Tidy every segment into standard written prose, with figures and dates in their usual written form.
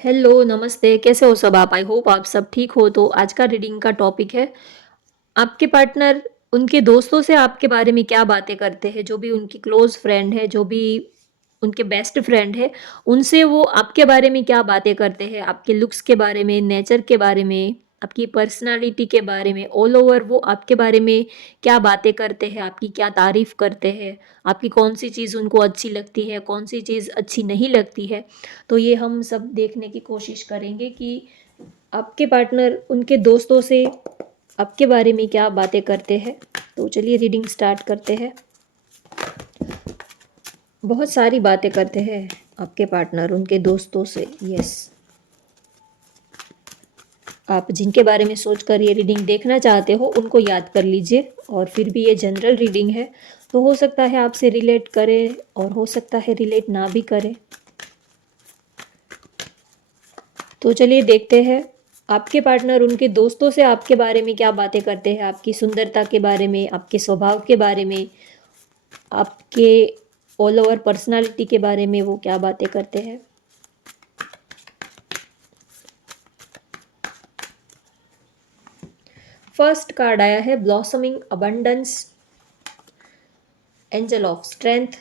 Hello, नमस्ते, कैसे हो सब आप? आई होप आप सब ठीक हो। तो आज का रीडिंग का टॉपिक है, आपके पार्टनर उनके दोस्तों से आपके बारे में क्या बातें करते हैं? जो भी उनकी क्लोज़ फ्रेंड है, जो भी उनके बेस्ट फ्रेंड है, उनसे वो आपके बारे में क्या बातें करते हैं? आपके लुक्स के बारे में, नेचर के बारे में, आपकी पर्सनैलिटी के बारे में, ऑल ओवर वो आपके बारे में क्या बातें करते हैं? आपकी क्या तारीफ़ करते हैं? आपकी कौन-सी चीज़ उनको अच्छी लगती है, कौन-सी चीज़ अच्छी नहीं लगती है? तो ये हम सब देखने की कोशिश करेंगे कि आपके पार्टनर उनके दोस्तों से आपके बारे में क्या बातें करते हैं। तो चलिए रीडिंग स्टार्ट करते हैं। बहुत सारी बातें करते हैं आपके पार्टनर उनके दोस्तों से। यस, आप जिनके बारे में सोचकर ये रीडिंग देखना चाहते हो उनको याद कर लीजिए। और फिर भी ये जनरल रीडिंग है, तो हो सकता है आपसे रिलेट करे और हो सकता है रिलेट ना भी करे। तो चलिए देखते हैं आपके पार्टनर उनके दोस्तों से आपके बारे में क्या बातें करते हैं। आपकी सुंदरता के बारे में, आपके स्वभाव के बारे में, आपके ऑल ओवर पर्सनालिटी के बारे में वो क्या बातें करते हैं। फर्स्ट कार्ड आया है blossoming abundance, angel of strength,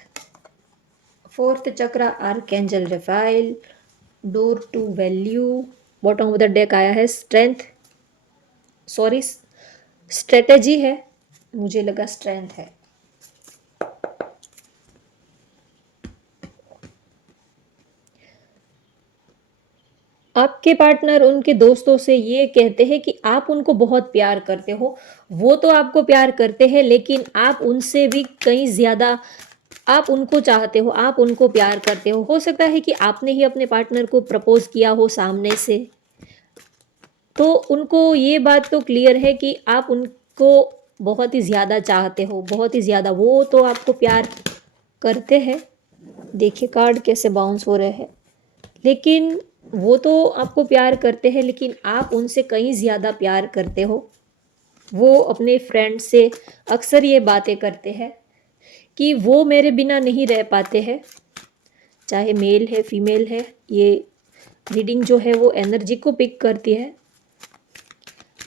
fourth chakra archangel Raphael, door to value. Bottom of the deck आया है स्ट्रेंथ, सॉरी स्ट्रेटेजी है, मुझे लगा स्ट्रेंथ है। आपके पार्टनर उनके दोस्तों से ये कहते हैं कि आप उनको बहुत प्यार करते हो। वो तो आपको प्यार करते हैं, लेकिन आप उनसे भी कहीं ज़्यादा आप उनको चाहते हो, आप उनको प्यार करते हो। हो सकता है कि आपने ही अपने पार्टनर को प्रपोज़ किया हो सामने से। तो उनको ये बात तो क्लियर है कि आप उनको बहुत ही ज़्यादा चाहते हो, बहुत ही ज़्यादा। वो तो आपको प्यार करते हैं। देखिए कार्ड कैसे बाउंस हो रहे हैं। लेकिन वो तो आपको प्यार करते हैं, लेकिन आप उनसे कहीं ज़्यादा प्यार करते हो। वो अपने फ्रेंड से अक्सर ये बातें करते हैं कि वो मेरे बिना नहीं रह पाते हैं। चाहे मेल है फीमेल है, ये रीडिंग जो है वो एनर्जी को पिक करती है।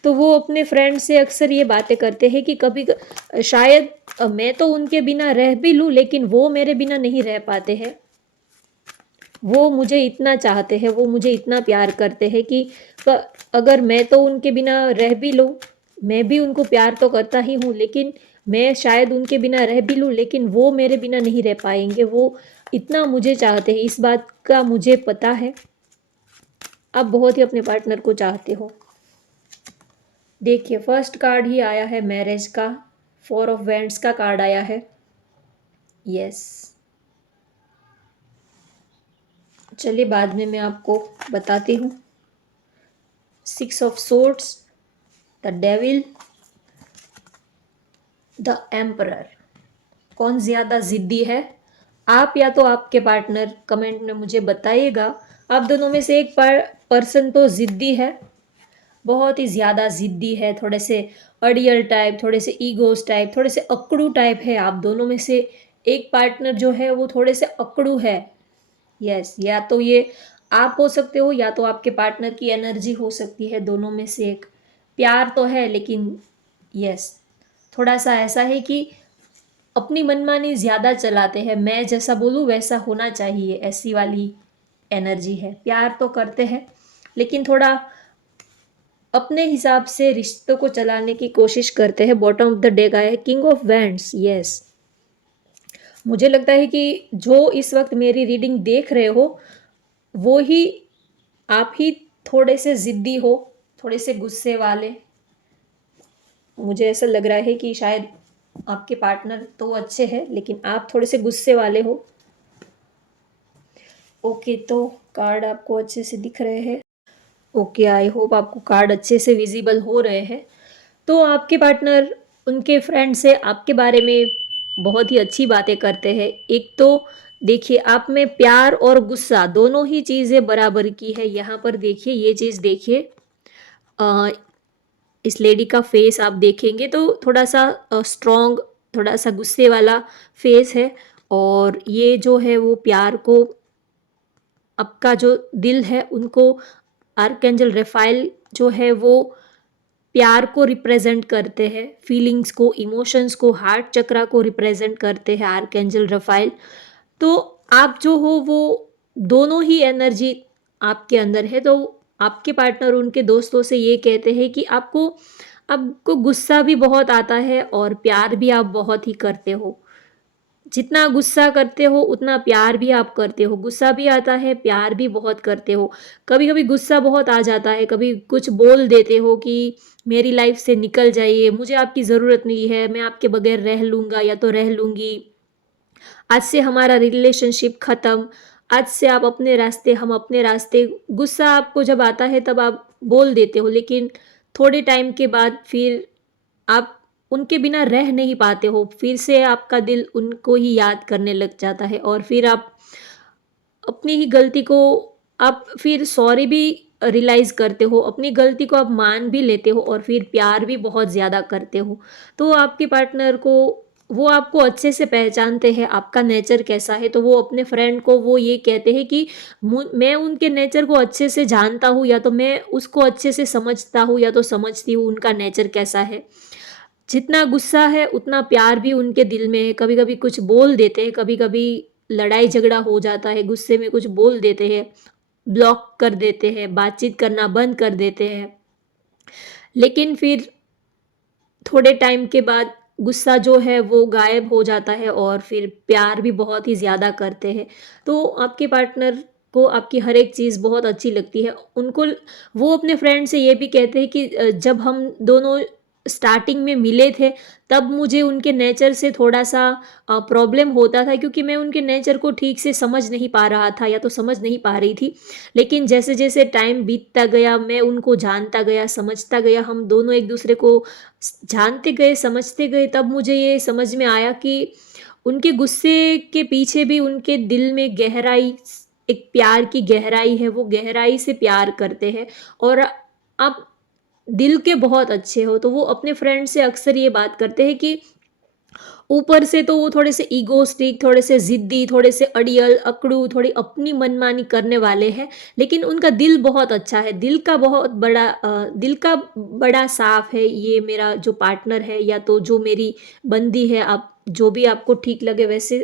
तो वो अपने फ्रेंड से अक्सर ये बातें करते हैं कि कभी शायद मैं तो उनके बिना रह भी लूँ, लेकिन वो मेरे बिना नहीं रह पाते हैं। वो मुझे इतना चाहते हैं, वो मुझे इतना प्यार करते हैं कि अगर मैं तो उनके बिना रह भी लूँ, मैं भी उनको प्यार तो करता ही हूँ, लेकिन मैं शायद उनके बिना रह भी लूँ, लेकिन वो मेरे बिना नहीं रह पाएंगे। वो इतना मुझे चाहते हैं, इस बात का मुझे पता है। आप बहुत ही अपने पार्टनर को चाहते हो। देखिए फर्स्ट कार्ड ही आया है मैरिज का, फोर ऑफ वैंड्स का कार्ड आया है। यस, चलिए बाद में मैं आपको बताती हूँ। Six of swords, the devil, the emperor. कौन ज़्यादा ज़िद्दी है, आप या तो आपके पार्टनर? कमेंट में मुझे बताइएगा। आप दोनों में से एक पर्सन तो ज़िद्दी है, बहुत ही ज़्यादा ज़िद्दी है, थोड़े से अड़ियल टाइप, थोड़े से ईगोस टाइप, थोड़े से अकड़ू टाइप है। आप दोनों में से एक पार्टनर जो है वो थोड़े से अकड़ू है। यस, या तो ये आप हो सकते हो या तो आपके पार्टनर की एनर्जी हो सकती है, दोनों में से एक। प्यार तो है, लेकिन यस थोड़ा सा ऐसा है कि अपनी मनमानी ज़्यादा चलाते हैं। मैं जैसा बोलूँ वैसा होना चाहिए, ऐसी वाली एनर्जी है। प्यार तो करते हैं, लेकिन थोड़ा अपने हिसाब से रिश्तों को चलाने की कोशिश करते हैं। बॉटम ऑफ द डेक आया है किंग ऑफ वैंड्स। यस, मुझे लगता है कि जो इस वक्त मेरी रीडिंग देख रहे हो वो ही आप ही थोड़े से ज़िद्दी हो, थोड़े से गुस्से वाले। मुझे ऐसा लग रहा है कि शायद आपके पार्टनर तो अच्छे हैं, लेकिन आप थोड़े से गुस्से वाले हो। ओके, तो कार्ड आपको अच्छे से दिख रहे हैं? ओके, आई होप आपको कार्ड अच्छे से विजिबल हो रहे हैं। तो आपके पार्टनर उनके फ्रेंड से आपके बारे में बहुत ही अच्छी बातें करते हैं। एक तो देखिए आप में प्यार और गुस्सा दोनों ही चीज़ें बराबर की है। यहाँ पर देखिए, ये चीज़ देखिए, अ, इस लेडी का फेस आप देखेंगे तो थोड़ा सा स्ट्रॉन्ग, थोड़ा सा गुस्से वाला फेस है। और ये जो है वो प्यार को आपका जो दिल है उनको आर्कएंजल रफ़ाएल जो है वो प्यार को रिप्रेजेंट करते हैं, फीलिंग्स को, इमोशंस को, हार्ट चक्रा को रिप्रेजेंट करते हैं आर्कएंजल रफ़ाएल। तो आप जो हो वो दोनों ही एनर्जी आपके अंदर है। तो आपके पार्टनर उनके दोस्तों से ये कहते हैं कि आपको आपको गुस्सा भी बहुत आता है और प्यार भी आप बहुत ही करते हो। जितना गुस्सा करते हो उतना प्यार भी आप करते हो। गुस्सा भी आता है, प्यार भी बहुत करते हो। कभी-कभी गुस्सा बहुत आ जाता है, कभी कुछ बोल देते हो कि मेरी लाइफ से निकल जाइए, मुझे आपकी ज़रूरत नहीं है, मैं आपके बगैर रह लूँगा या तो रह लूँगी। आज से हमारा रिलेशनशिप ख़त्म, आज से आप अपने रास्ते, हम अपने रास्ते। गुस्सा आपको जब आता है तब आप बोल देते हो, लेकिन थोड़े टाइम के बाद फिर आप उनके बिना रह नहीं पाते हो। फिर से आपका दिल उनको ही याद करने लग जाता है और फिर आप अपनी ही गलती को आप फिर सॉरी भी रियलाइज़ करते हो, अपनी गलती को आप मान भी लेते हो और फिर प्यार भी बहुत ज़्यादा करते हो। तो आपके पार्टनर को वो आपको अच्छे से पहचानते हैं, आपका नेचर कैसा है, तो वो अपने फ्रेंड को वो ये कहते हैं कि मैं उनके नेचर को अच्छे से जानता हूँ या तो मैं उसको अच्छे से समझता हूँ या तो समझती हूँ उनका नेचर कैसा है। जितना गुस्सा है उतना प्यार भी उनके दिल में है। कभी-कभी कुछ बोल देते हैं, कभी-कभी लड़ाई झगड़ा हो जाता है, गुस्से में कुछ बोल देते हैं, ब्लॉक कर देते हैं, बातचीत करना बंद कर देते हैं। लेकिन फिर थोड़े टाइम के बाद गुस्सा जो है वो गायब हो जाता है और फिर प्यार भी बहुत ही ज़्यादा करते हैं। तो आपके पार्टनर को आपकी हर एक चीज़ बहुत अच्छी लगती है। उनको वो अपने फ्रेंड से ये भी कहते हैं कि जब हम दोनों स्टार्टिंग में मिले थे तब मुझे उनके नेचर से थोड़ा-सा प्रॉब्लम होता था क्योंकि मैं उनके नेचर को ठीक से समझ नहीं पा रहा था या तो समझ नहीं पा रही थी। लेकिन जैसे-जैसे टाइम बीतता गया, मैं उनको जानता गया, समझता गया, हम दोनों एक-दूसरे को जानते गए, समझते गए, तब मुझे ये समझ में आया कि उनके गुस्से के पीछे भी उनके दिल में गहराई एक प्यार की गहराई है, वो गहराई से प्यार करते हैं और आप दिल के बहुत अच्छे हो। तो वो अपने फ्रेंड से अक्सर ये बात करते हैं कि ऊपर से तो वो थोड़े से ईगोइस्टिक, थोड़े से ज़िद्दी, थोड़े से अड़ियल, अकड़ू, थोड़ी अपनी मनमानी करने वाले हैं, लेकिन उनका दिल बहुत अच्छा है। दिल का बड़ा साफ़ है ये मेरा जो पार्टनर है या तो जो मेरी बंदी है, आप जो भी आपको ठीक लगे वैसे।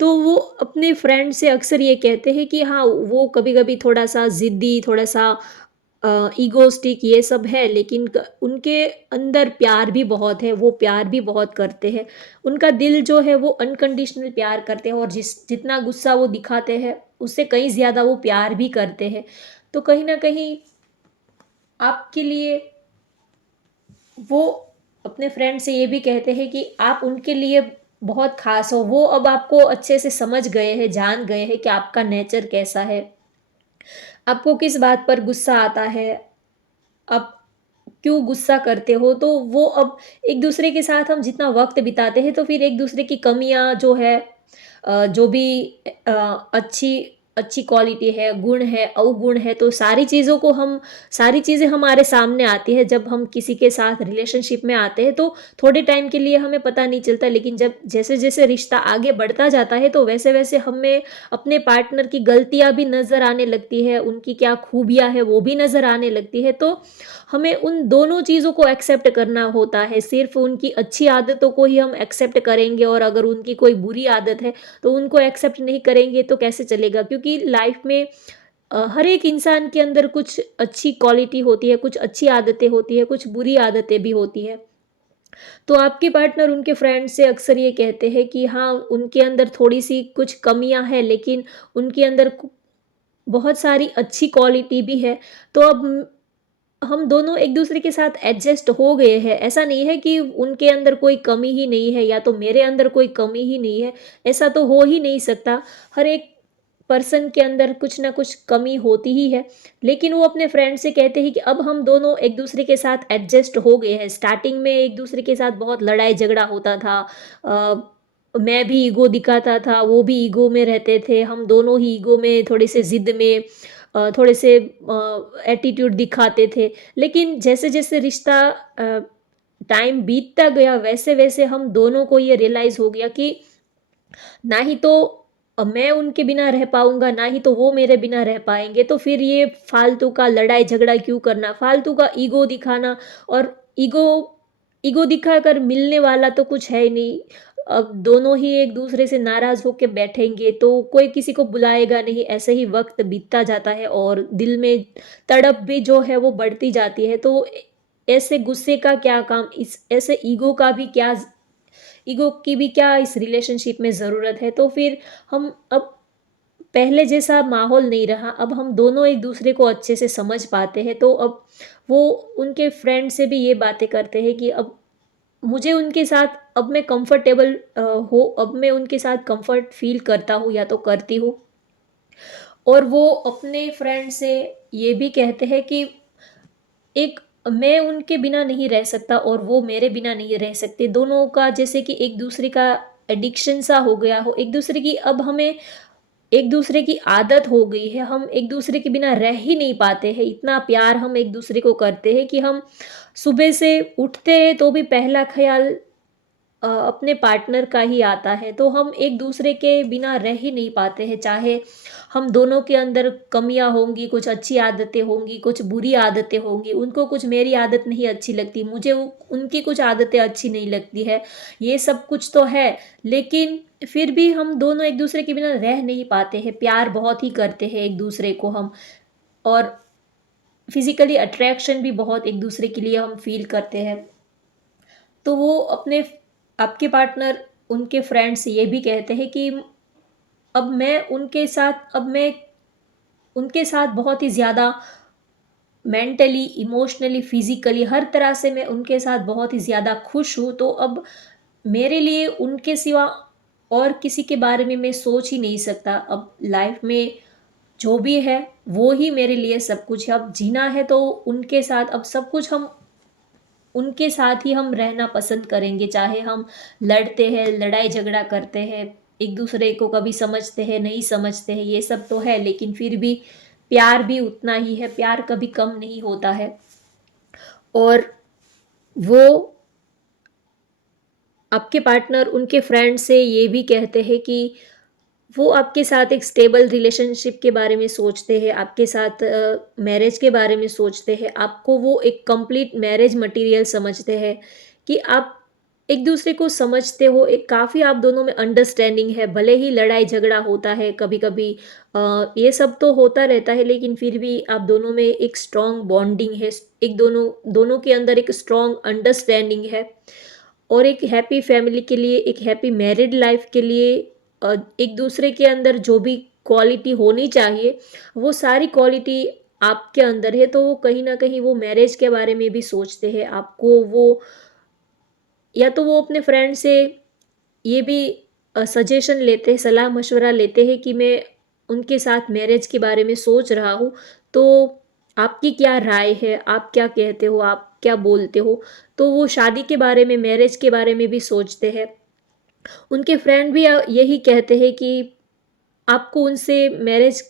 तो वो अपने फ्रेंड से अक्सर ये कहते हैं कि हाँ, वो कभी-कभी थोड़ा-सा ज़िद्दी, थोड़ा-सा ईगोइस्टिक ये सब है, लेकिन उनके अंदर प्यार भी बहुत है, वो प्यार भी बहुत करते हैं। उनका दिल जो है वो अनकंडीशनल प्यार करते हैं और जितना गुस्सा वो दिखाते हैं उससे कहीं ज़्यादा वो प्यार भी करते हैं। तो कहीं न कहीं आपके लिए वो अपने फ्रेंड से ये भी कहते हैं कि आप उनके लिए बहुत ख़ास हो। वो अब आपको अच्छे से समझ गए हैं, जान गए हैं कि आपका नेचर कैसा है, आपको किस बात पर गुस्सा आता है, आप क्यों गुस्सा करते हो? तो वो अब एक-दूसरे के साथ हम जितना वक़्त बिताते हैं तो फिर एक-दूसरे की कमियाँ जो है जो भी अ, अच्छी अच्छी क्वालिटी है, गुण है, अवगुण है, तो सारी चीज़ें हमारे सामने आती है जब हम किसी के साथ रिलेशनशिप में आते हैं, तो थोड़े टाइम के लिए हमें पता नहीं चलता, लेकिन जब जैसे-जैसे रिश्ता आगे बढ़ता जाता है, तो वैसे-वैसे हमें अपने पार्टनर की गलतियाँ भी नज़र आने लगती है, उनकी क्या खूबियाँ हैं, वो भी नज़र आने लगती है। तो हमें उन दोनों चीज़ों को एक्सेप्ट करना होता है, सिर्फ़ उनकी अच्छी आदतों को ही हम एक्सेप्ट करेंगे और अगर उनकी कोई बुरी आदत है, तो उनको एक्सेप्ट नहीं करेंगे तो कैसे चलेगा? क्योंकि लाइफ़ में हर एक इंसान के अंदर कुछ अच्छी क्वालिटी होती है, कुछ अच्छी आदतें होती हैं, कुछ बुरी आदतें भी होती हैं। तो आपके पार्टनर उनके फ्रेंड से अक्सर ये कहते हैं कि हाँ, उनके अंदर थोड़ी-सी कुछ कमियाँ हैं, लेकिन उनके अंदर बहुत सारी अच्छी क्वालिटी भी है। तो अब हम दोनों एक-दूसरे के साथ एडजस्ट हो गए हैं। ऐसा नहीं है कि उनके अंदर कोई कमी ही नहीं है या तो मेरे अंदर कोई कमी ही नहीं है, ऐसा तो हो ही नहीं सकता। हर एक पर्सन के अंदर कुछ ना कुछ कमी होती ही है। लेकिन वो अपने फ्रेंड से कहते हैं कि अब हम दोनों एक-दूसरे के साथ एडजस्ट हो गए हैं। स्टार्टिंग में एक-दूसरे के साथ बहुत लड़ाई-झगड़ा होता था। अ, मैं भी ईगो दिखाता था, वो भी ईगो में रहते थे। हम दोनों ही ईगो में थोड़े-से ज़िद में थोड़े से एटीट्यूड दिखाते थे। लेकिन जैसे-जैसे रिश्ता टाइम बीतता गया वैसे-वैसे हम दोनों को ये रियलाइज़ हो गया कि ना ही तो मैं उनके बिना रह पाऊँगा, ना ही तो वो मेरे बिना रह पाएँगे, तो फिर ये फालतू का लड़ाई झगड़ा क्यों करना? फालतू का ईगो दिखाना, और ईगो ईगो दिखाकर मिलने वाला तो कुछ है ही नहीं। अब दोनों ही एक-दूसरे से नाराज़ होके बैठेंगे तो कोई किसी को बुलाएगा नहीं, ऐसे ही वक़्त बीतता जाता है और दिल में तड़प भी जो है वो बढ़ती जाती है। तो ऐसे गुस्से का क्या काम, इस ऐसे ईगो की भी क्या इस रिलेशनशिप में ज़रूरत है? तो फिर हम अब पहले जैसा माहौल नहीं रहा, अब हम दोनों एक-दूसरे को अच्छे से समझ पाते हैं, तो अब वो उनके फ्रेंड से भी ये बातें करते हैं कि अब मुझे उनके साथ अब मैं कंफर्टेबल अब मैं उनके साथ कंफर्ट फ़ील करता हूँ या तो करती हूँ। और वो अपने फ्रेंड से ये भी कहते हैं कि एक मैं उनके बिना नहीं रह सकता और वो मेरे बिना नहीं रह सकते। दोनों का जैसे कि एक-दूसरे का एडिक्शन सा हो गया हो, एक-दूसरे की अब हमें एक-दूसरे की आदत हो गई है, हम एक-दूसरे के बिना रह ही नहीं पाते हैं। इतना प्यार हम एक-दूसरे को करते हैं कि हम सुबह से उठते हैं तो भी पहला ख़्याल अपने पार्टनर का ही आता है, तो हम एक-दूसरे के बिना रह ही नहीं पाते हैं। चाहे हम दोनों के अंदर कमियाँ होंगी, कुछ अच्छी आदतें होंगी, कुछ बुरी आदतें होंगी, उनको कुछ मेरी आदत नहीं अच्छी लगती, मुझे वो उनकी कुछ आदतें अच्छी नहीं लगती है, ये सब कुछ तो है। लेकिन फिर भी हम दोनों एक-दूसरे के बिना रह नहीं पाते हैं, प्यार बहुत ही करते हैं एक-दूसरे को हम, और फिज़िकली अट्रैक्शन भी बहुत एक-दूसरे के लिए हम फ़ील करते हैं। तो वो अपने आपके पार्टनर उनके फ्रेंड्स ये भी कहते हैं कि अब मैं उनके साथ बहुत ही ज़्यादा मेंटली, इमोशनली, फिज़िकली हर तरह से मैं उनके साथ बहुत ही ज़्यादा खुश हूँ, तो अब मेरे लिए उनके सिवा और किसी के बारे में मैं सोच ही नहीं सकता। अब लाइफ़ में जो भी है, वो ही मेरे लिए सब कुछ है। अब जीना है तो उनके साथ, अब सब कुछ हम उनके साथ ही हम रहना पसंद करेंगे, चाहे हम लड़ते हैं, लड़ाई-झगड़ा करते हैं, एक-दूसरे को कभी समझते हैं, नहीं समझते हैं, ये सब तो है, लेकिन फिर भी प्यार भी उतना ही है, प्यार कभी कम नहीं होता है। और वो आपके पार्टनर उनके फ्रेंड से ये भी कहते हैं कि वो आपके साथ एक स्टेबल रिलेशनशिप के बारे में सोचते हैं, आपके साथ मैरिज के बारे में सोचते हैं, आपको वो एक कंप्लीट मैरिज मटेरियल समझते हैं कि आप एक-दूसरे को समझते हो, एक काफ़ी आप दोनों में अंडरस्टैंडिंग है, भले ही लड़ाई-झगड़ा होता है कभी-कभी, ये सब तो होता रहता है, लेकिन फिर भी आप दोनों में एक स्ट्रॉन्ग बॉन्डिंग है, एक दोनों दोनों के अंदर एक स्ट्रॉन्ग अंडरस्टैंडिंग है। और एक हैप्पी फैमिली के लिए, एक हैप्पी मैरिड लाइफ के लिए एक दूसरे के अंदर जो भी क्वालिटी होनी चाहिए, वो सारी क्वालिटी आपके अंदर है, तो वो कहीं न कहीं वो मैरिज के बारे में भी सोचते हैं। आपको वो या तो वो अपने फ्रेंड से ये भी सजेशन लेते हैं, सलाह-मशवरा लेते हैं कि मैं उनके साथ मैरिज के बारे में सोच रहा हूँ, तो आपकी क्या राय है? आप क्या कहते हो? आप क्या बोलते हो? तो वो शादी के बारे में, मैरिज के बारे में भी सोचते हैं। उनके फ्रेंड भी यही कहते हैं कि आपको उनसे मैरिज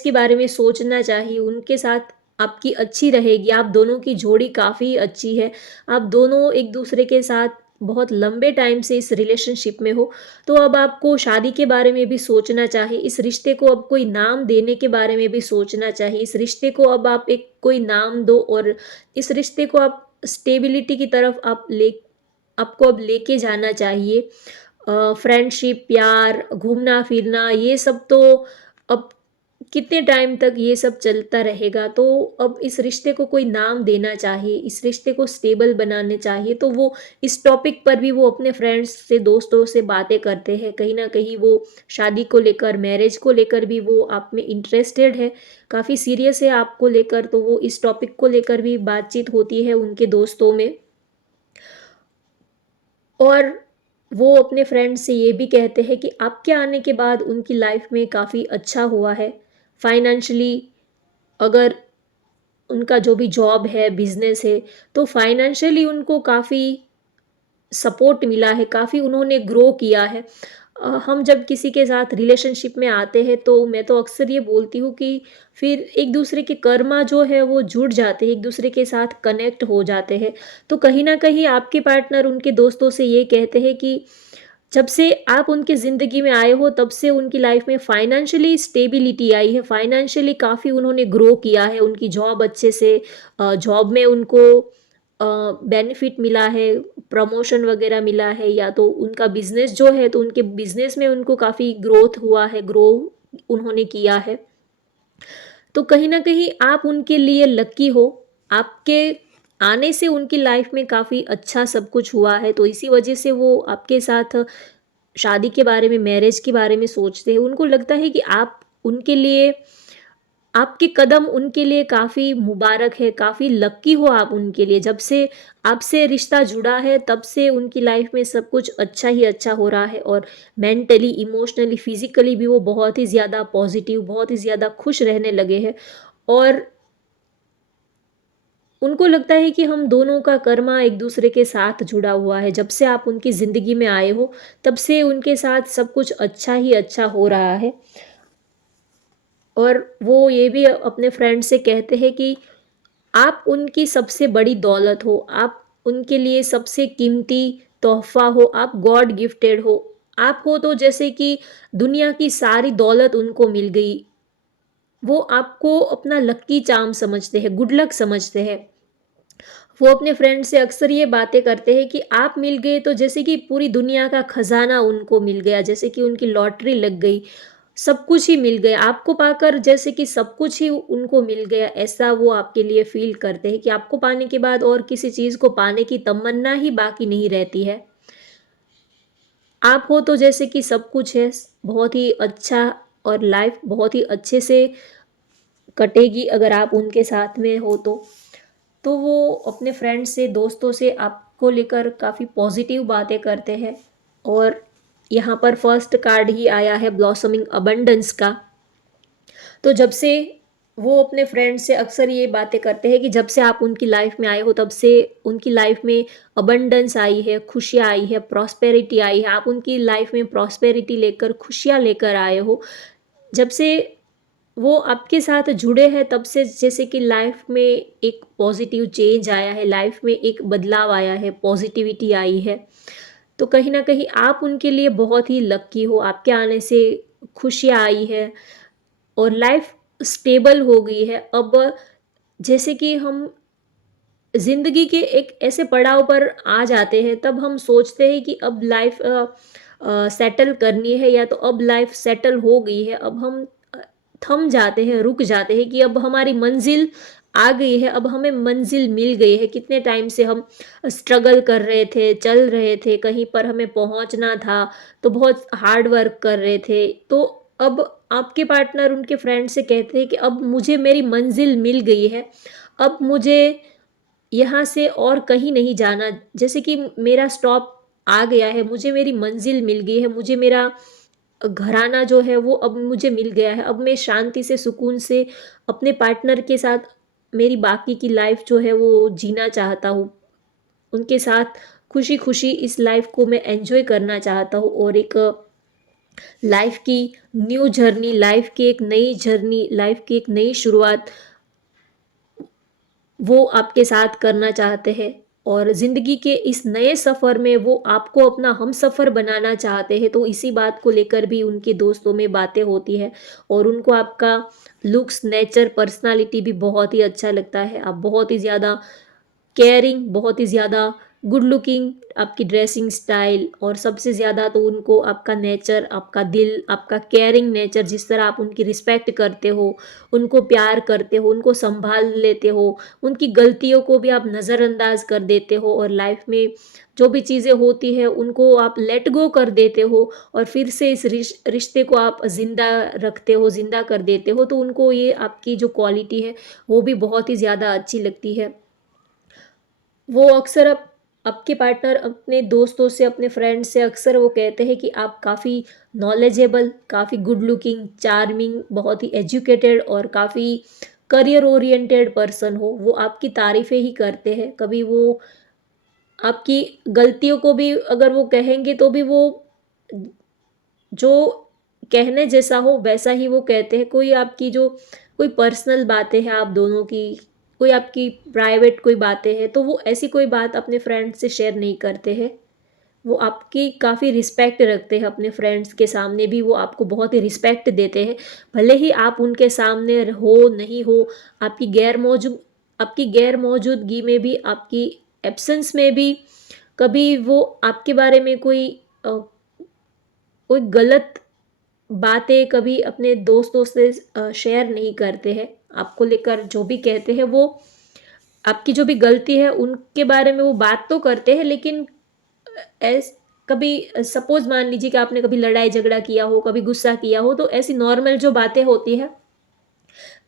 के बारे में सोचना चाहिए, उनके साथ आपकी अच्छी रहेगी, आप दोनों की जोड़ी काफ़ी अच्छी है, आप दोनों एक-दूसरे के साथ बहुत लंबे टाइम से इस रिलेशनशिप में हो, तो अब आपको शादी के बारे में भी सोचना चाहिए, इस रिश्ते को अब कोई नाम देने के बारे में भी सोचना चाहिए, इस रिश्ते को अब आप एक कोई नाम दो और इस रिश्ते को आप स्टेबिलिटी की तरफ आपको अब लेके जाना चाहिए। फ्रेंडशिप, प्यार, घूमना-फिरना ये सब तो अब कितने टाइम तक ये सब चलता रहेगा, तो अब इस रिश्ते को कोई नाम देना चाहिए, इस रिश्ते को स्टेबल बनाने चाहिए। तो वो इस टॉपिक पर भी वो अपने फ्रेंड्स से, दोस्तों से बातें करते हैं। कहीं न कहीं वो शादी को लेकर, मैरिज को लेकर भी वो आप में इंटरेस्टेड है, काफ़ी सीरियस है आपको लेकर, तो वो इस टॉपिक को लेकर भी बातचीत होती है उनके दोस्तों में। और वो अपने फ्रेंड से ये भी कहते हैं कि आपके आने के बाद उनकी लाइफ में काफ़ी अच्छा हुआ है। फाइनेंशियली अगर उनका जो भी जॉब है, बिज़नेस है, तो फाइनेंशियली उनको काफ़ी सपोर्ट मिला है, काफ़ी उन्होंने ग्रो किया है। हम जब किसी के साथ रिलेशनशिप में आते हैं तो मैं तो अक्सर ये बोलती हूँ कि फिर एक-दूसरे के कर्मा जो है वो जुड़ जाते हैं, एक-दूसरे के साथ कनेक्ट हो जाते हैं। तो कहीं न कहीं आपके पार्टनर उनके दोस्तों से ये कहते हैं कि जब से आप उनकी ज़िंदगी में आए हो तब से उनकी लाइफ में फाइनेंशियली स्टेबिलिटी आई है, फाइनेंशियली काफ़ी उन्होंने ग्रो किया है, उनकी जॉब अच्छे से जॉब में उनको बेनिफिट मिला है, प्रमोशन वगैरह मिला है, या तो उनका बिज़नेस जो है तो उनके बिज़नेस में उनको काफ़ी ग्रोथ हुआ है, ग्रो उन्होंने किया है। तो कहीं न कहीं आप उनके लिए लकी हो, आपके आने से उनकी लाइफ में काफ़ी अच्छा सब कुछ हुआ है, तो इसी वजह से वो आपके साथ शादी के बारे में, मैरिज के बारे में सोचते हैं। उनको लगता है कि आप उनके लिए, आपके कदम उनके लिए काफ़ी मुबारक है, काफ़ी लकी हो आप उनके लिए। जब से आपसे रिश्ता जुड़ा है तब से उनकी लाइफ में सब कुछ अच्छा ही अच्छा हो रहा है, और मेंटली, इमोशनली, फिज़िकली भी वो बहुत ही ज़्यादा पॉज़िटिव, बहुत ही ज़्यादा खुश रहने लगे हैं। और उनको लगता है कि हम दोनों का कर्मा एक-दूसरे के साथ जुड़ा हुआ है। जब से आप उनकी ज़िंदगी में आए हो, तब से उनके साथ सब कुछ अच्छा ही अच्छा हो रहा है। और वो ये भी अपने फ्रेंड से कहते हैं कि आप उनकी सबसे बड़ी दौलत हो, आप उनके लिए सबसे कीमती तोहफ़ा हो, आप गॉड गिफ्टेड हो। आप हो तो जैसे कि दुनिया की सारी दौलत उनको मिल गई। वो आपको अपना लकी चार्म समझते हैं, गुड लक समझते हैं। वो अपने फ्रेंड से अक्सर ये बातें करते हैं कि आप मिल गए तो जैसे कि पूरी दुनिया का खजाना उनको मिल गया, जैसे कि उनकी लॉटरी लग गई, सब कुछ ही मिल गया। आपको पाकर जैसे कि सब कुछ ही उनको मिल गया, ऐसा वो आपके लिए फ़ील करते हैं कि आपको पाने के बाद और किसी चीज़ को पाने की तमन्ना ही बाकी नहीं रहती है। आप हो तो जैसे कि सब कुछ है, बहुत ही अच्छा, और लाइफ़ बहुत ही अच्छे से कटेगी अगर आप उनके साथ में हो तो। तो वो अपने फ्रेंड्स से, दोस्तों से आपको लेकर काफ़ी पॉजिटिव बातें करते हैं। और यहाँ पर फर्स्ट कार्ड ही आया है ब्लॉसमिंग अबंडेंस का। तो जब से वो अपने फ्रेंड से अक्सर ये बातें करते हैं कि जब से आप उनकी लाइफ में आए हो तब से उनकी लाइफ में अबंडेंस आई है, खुशियाँ आई है, प्रॉस्पेरिटी आई है। आप उनकी लाइफ में प्रॉस्पेरिटी लेकर, खुशियाँ लेकर आए हो। जब से वो आपके साथ जुड़े हैं तब से जैसे कि लाइफ में एक पॉजिटिव चेंज आया है, लाइफ में एक बदलाव आया है, पॉजिटिविटी आई है। तो कहीं न कहीं आप उनके लिए बहुत ही लकी हो, आपके आने से खुशियाँ आई है और लाइफ स्टेबल हो गई है। अब जैसे कि हम ज़िंदगी के एक ऐसे पड़ाव पर आ जाते हैं, तब हम सोचते हैं कि अब लाइफ सेटल करनी है, या तो अब लाइफ सेटल हो गई है। अब हम अ, थम जाते हैं, रुक जाते हैं कि अब हमारी मंज़िल आ गई है, अब हमें मंज़िल मिल गई है। कितने टाइम से हम स्ट्रगल कर रहे थे, चल रहे थे, कहीं पर हमें पहुँचना था, तो बहुत हार्ड वर्क कर रहे थे। तो अब आपके पार्टनर उनके फ्रेंड से कहते हैं कि अब मुझे मेरी मंज़िल मिल गई है, अब मुझे यहाँ से और कहीं नहीं जाना, जैसे कि मेरा स्टॉप आ गया है, मुझे मेरी मंज़िल मिल गई है, मुझे मेरा घराना जो है वो अब मुझे मिल गया है। अब मैं शांति से, सुकून से अपने पार्टनर के साथ मेरी बाकी की लाइफ़ जो है वो जीना चाहता हूँ। उनके साथ खुशी-खुशी इस लाइफ़ को मैं एन्जॉय करना चाहता हूँ, और एक लाइफ़ की न्यू जर्नी, लाइफ़ की एक नई जर्नी, लाइफ़ की एक नई शुरुआत वो आपके साथ करना चाहते हैं। और ज़िंदगी के इस नए सफ़र में वो आपको अपना हमसफ़र बनाना चाहते हैं, तो इसी बात को लेकर भी उनके दोस्तों में बातें होती है। और उनको आपका लुक्स, नेचर, पर्सनैलिटी भी बहुत ही अच्छा लगता है। आप बहुत ही ज़्यादा केयरिंग, बहुत ही ज़्यादा गुड लुकिंग, आपकी ड्रेसिंग स्टाइल, और सबसे ज़्यादा तो उनको आपका नेचर, आपका दिल, आपका केयरिंग नेचर, जिस तरह आप उनकी रिस्पेक्ट करते हो, उनको प्यार करते हो, उनको सँभाल लेते हो, उनकी गलतियों को भी आप नज़रअंदाज कर देते हो, और लाइफ में जो भी चीज़ें होती हैं उनको आप लेट गो कर देते हो, और फिर से इस रिश्ते को आप ज़िंदा रखते हो, ज़िंदा कर देते हो, तो उनको ये आपकी जो क्वालिटी है वो भी बहुत ही ज़्यादा अच्छी लगती है। वो अक्सर आपके पार्टनर अपने दोस्तों से, अपने फ्रेंड से अक्सर वो कहते हैं कि आप काफ़ी नॉलेजेबल, काफ़ी गुड लुकिंग, चार्मिंग, बहुत ही एजुकेटेड और काफ़ी करियर ओरिएंटेड पर्सन हो। वो आपकी तारीफ़ें ही करते हैं। कभी वो आपकी गलतियों को भी अगर वो कहेंगे तो भी वो जो कहने जैसा हो वैसा ही वो कहते हैं। कोई आपकी जो कोई पर्सनल बातें हैं आप दोनों की, कोई आपकी प्राइवेट कोई बातें हैं, तो वो ऐसी कोई बात अपने फ्रेंड से शेयर नहीं करते हैं। वो आपकी काफ़ी रिस्पेक्ट रखते हैं, अपने फ्रेंड्स के सामने भी वो आपको बहुत ही रिस्पेक्ट देते हैं। भले ही आप उनके सामने हो, नहीं हो, आपकी आपकी गैर मौजूदगी में भी, आपकी एब्सेंस में भी कभी वो आपके बारे में अ, कोई गलत बातें कभी अपने दोस्तों से शेयर नहीं करते हैं। आपको लेकर जो भी कहते हैं वो आपकी जो भी गलती है उनके बारे में वो बात तो करते हैं, लेकिन ऐस कभी सपोज़ मान लीजिए कि आपने कभी लड़ाई झगड़ा किया हो, कभी गुस्सा किया हो, तो ऐसी नॉर्मल जो बातें होती हैं,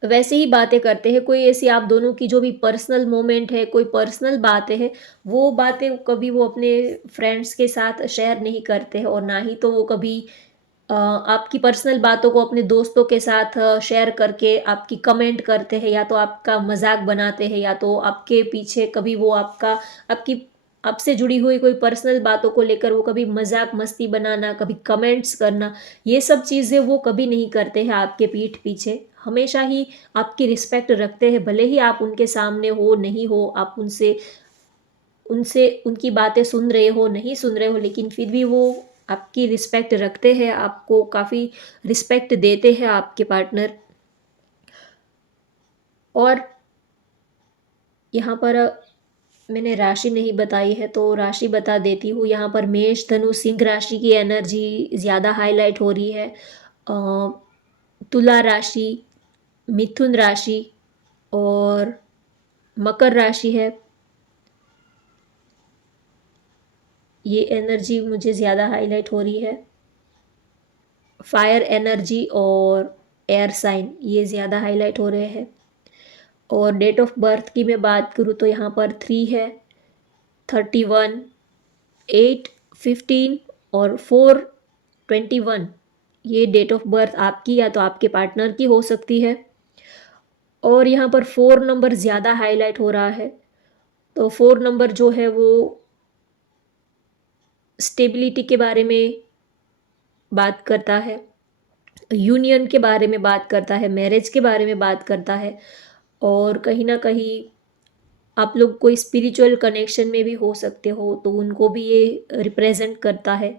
वैसे ही बातें करते हैं। कोई ऐसी आप दोनों की जो भी पर्सनल मोमेंट है, कोई पर्सनल बातें हैं, वो बातें कभी वो अपने फ्रेंड्स के साथ शेयर नहीं करते हैं, और ना ही तो वो कभी आपकी पर्सनल बातों को अपने दोस्तों के साथ शेयर करके आपकी कमेंट करते हैं, या तो आपका मज़ाक बनाते हैं, या तो आपके पीछे कभी वो आपकी आपसे जुड़ी हुई कोई पर्सनल बातों को लेकर वो कभी मज़ाक मस्ती बनाना, कभी कमेंट्स करना, ये सब चीज़ें वो कभी नहीं करते हैं आपके पीठ पीछे। हमेशा ही आपकी रिस्पेक्ट रखते हैं, भले ही आप उनके सामने हो, नहीं हो, आप उनसे उनसे उनकी बातें सुन रहे हो, नहीं सुन रहे हो, लेकिन फिर भी वो आपकी रिस्पेक्ट रखते हैं, आपको काफ़ी रिस्पेक्ट देते हैं आपके पार्टनर। और यहाँ पर मैंने राशि नहीं बताई है, तो राशि बता देती हूँ। यहाँ पर मेष, धनु, सिंह राशि की एनर्जी ज़्यादा हाइलाइट हो रही है। तुला राशि, मिथुन राशि और मकर राशि है। ये एनर्जी मुझे ज़्यादा हाइलाइट हो रही है। फायर एनर्जी और एयर साइन ये ज़्यादा हाइलाइट हो रहे हैं। और डेट ऑफ बर्थ की मैं बात करूँ तो यहाँ पर 3 है, 31, 8, 15 और 4, 21, ये डेट ऑफ बर्थ आपकी या तो आपके पार्टनर की हो सकती है। और यहाँ पर 4 नंबर ज़्यादा हाइलाइट हो रहा है, तो 4 नंबर जो है वो स्टेबिलिटी के बारे में बात करता है, यूनियन के बारे में बात करता है, मैरिज के बारे में बात करता है, और कहीं न कहीं आप लोग कोई स्पिरिचुअल कनेक्शन में भी हो सकते हो, तो उनको भी ये रिप्रेज़ेंट करता है।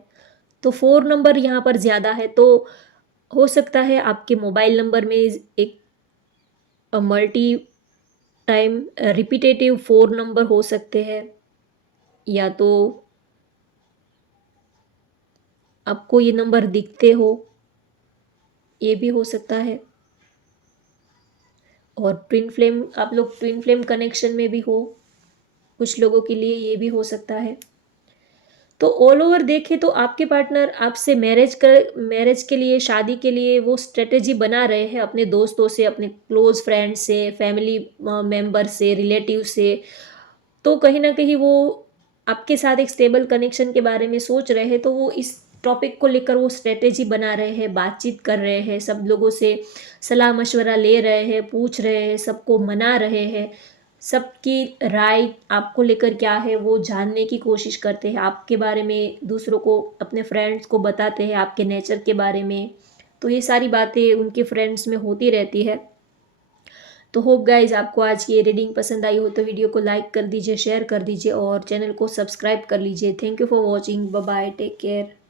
तो 4 नंबर यहाँ पर ज़्यादा है, तो हो सकता है आपके मोबाइल नंबर में एक मल्टी टाइम रिपिटेटिव 4 नंबर हो सकते हैं, या तो आपको ये नंबर दिखते हो, ये भी हो सकता है। और ट्विन फ्लेम, आप लोग ट्विन फ्लेम कनेक्शन में भी हो, कुछ लोगों के लिए ये भी हो सकता है। तो ऑल ओवर देखें तो आपके पार्टनर आपसे मैरिज के लिए, शादी के लिए वो स्ट्रेटेजी बना रहे हैं अपने दोस्तों से, अपने क्लोज फ्रेंड से, फैमिली मेंबर से, रिलेटिव से। तो कहीं न कहीं वो आपके साथ एक स्टेबल कनेक्शन के बारे में सोच रहे हैं, तो वो इस टॉपिक को लेकर वो स्ट्रैटेजी बना रहे हैं, बातचीत कर रहे हैं, सब लोगों से सलाह-मशवरा ले रहे हैं, पूछ रहे हैं, सबको मना रहे हैं। सबकी राय आपको लेकर क्या है वो जानने की कोशिश करते हैं, आपके बारे में दूसरों को, अपने फ्रेंड्स को बताते हैं, आपके नेचर के बारे में। तो ये सारी बातें उनके फ्रेंड्स में होती रहती है। तो होप गाइज़ आपको आज की ये रीडिंग पसंद आई हो तो वीडियो को लाइक कर दीजिए, शेयर कर दीजिए और चैनल को सब्सक्राइब कर लीजिए। Thank you for watching. Bye bye, take care.